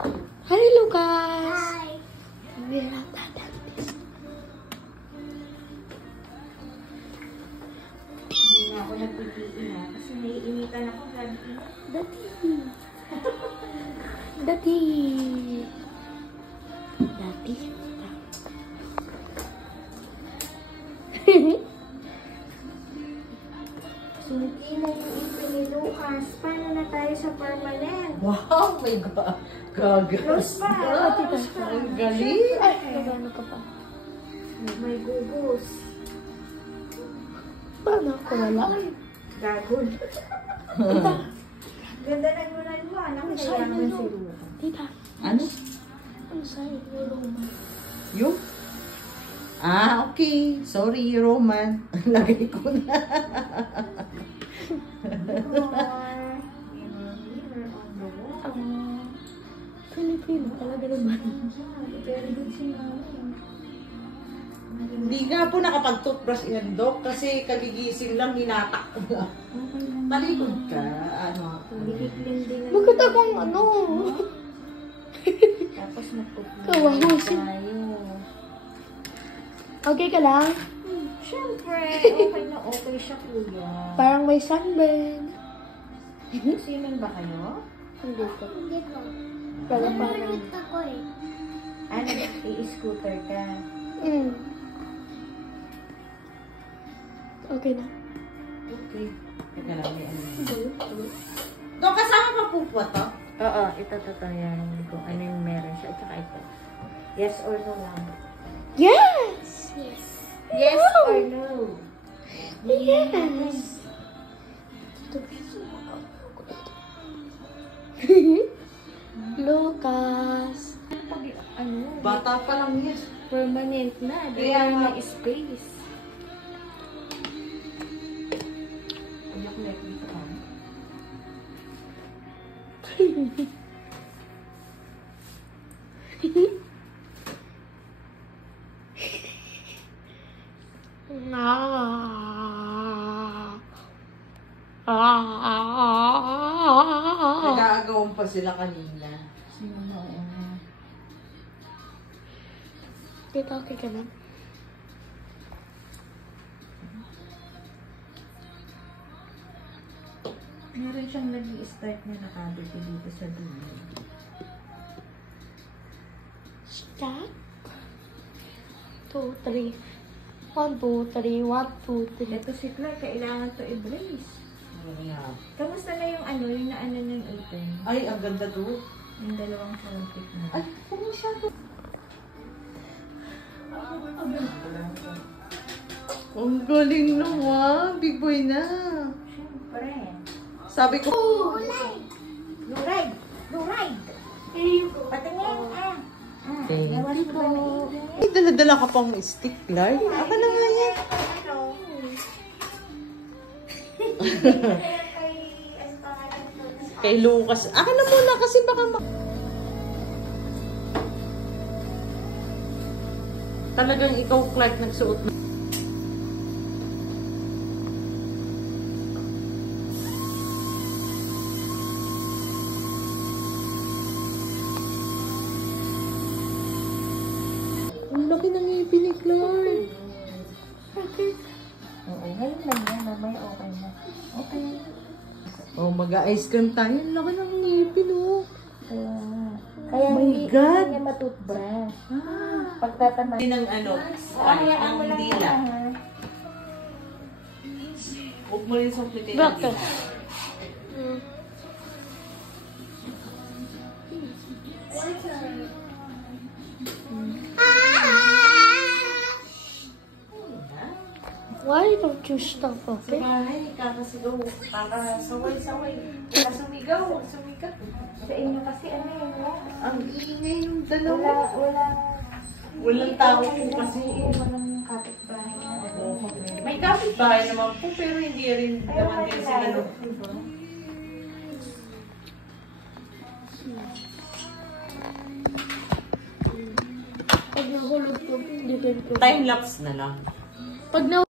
Hi, Lucas! Hi! We're not that this. Hindi na ako nagpipili na kasi naiinitan ako. Dati. Dati. Dati. Suki na yung ipin ni Lucas. Paano na tayo sa permanent? Wow, may gaga. Close pa. Close pa. Ang galing. Ay, nagano ka pa? May gugos. Paano ako wala? Gagol. Tita. Ganda ng lunan mo. Anak ko nayaman si Lucas. Tita. Ano? Ano sa'yo? Yung Roma. Yung? Ah, okay. Sorry, Roman. Lagay ko na. Filipino talaga naman. Very good si Mama. Hindi nga po nakapag-toothbrush yan, Dok. Kasi kagigising lang, hinatak ko na. Talikod ka. Ano? Bihikling din naman. Bakit akong ano? Tapos magpupulong Kawawasin. tayo. Okay ka lang? Siyempre, okay na okay siya, kuya. Parang may sunburn. Swimming ba kayo? Hindi ko. Hindi ko. Parang Nanonood ako eh. Ano, i-scooter ka? Okay na. Okay. Teka lang, may ano. Dok, kasama pa po po to? Oo, ito yan. Kung ano yung meron siya. At saka ito. Yes or no lang. Yes! Yes. Yes or no? Yes! Lucas! Pag, ano, Bata pa lang yan. permanent na. Di Kaya ba nga. may space? Ayak na dito ka. Nag-aagawan pa sila kanina. Sino mo? Dito, okay ka na? Meron siyang nag-i-start na nakabiti dito sa dulo. Stop. 2, 3. 1, 2, 3. 1, 2, 3. Ito si Clark, kailangan to i-brace. Kamusta na yung ano, yung naano ng ipin? Ay, ang ganda to. Yung dalawang kontik na. Ay, ano siya to? Ang galing naman. Big boy na. Siyempre. Sabi ko, Blue ride! Blue ride! Patingin! Thank Gawas you ko ba po. maingay? Ay, dala-dala ka pang stick, Clark. Aka na nga yan. Kay Lucas. Aka na muna kasi baka Talagang ikaw, Clark, nagsuot na. Ang laki ng ngipin ni Clark. Oo, ngayon lang yan. Mamaya okay na. Okay. Oh, mag-a-ice cream tayo. Ang laki ng ngipin, oh. Kaya Oh my hindi God. niya matutbrush. Ah. Pagtatama. Hindi ng ano, Hayaan mo lang dila. yan, ha? Huwag mo rin sumplitin. Bakit? Why don't you stop, Sa okay? bahay, kakasigaw, kakasaway-saway, kakasumigaw, sumigaw. Sa inyo kasi ano yun lang. Ang ingay yung Wala, dalawa. Walang tao po kasi. Walang kapitbahay na ano. May kapitbahay naman po, pero hindi rin naman din sila. Diba? Pag nahulog ko, depende ko. Time-lapse na lang. Pag na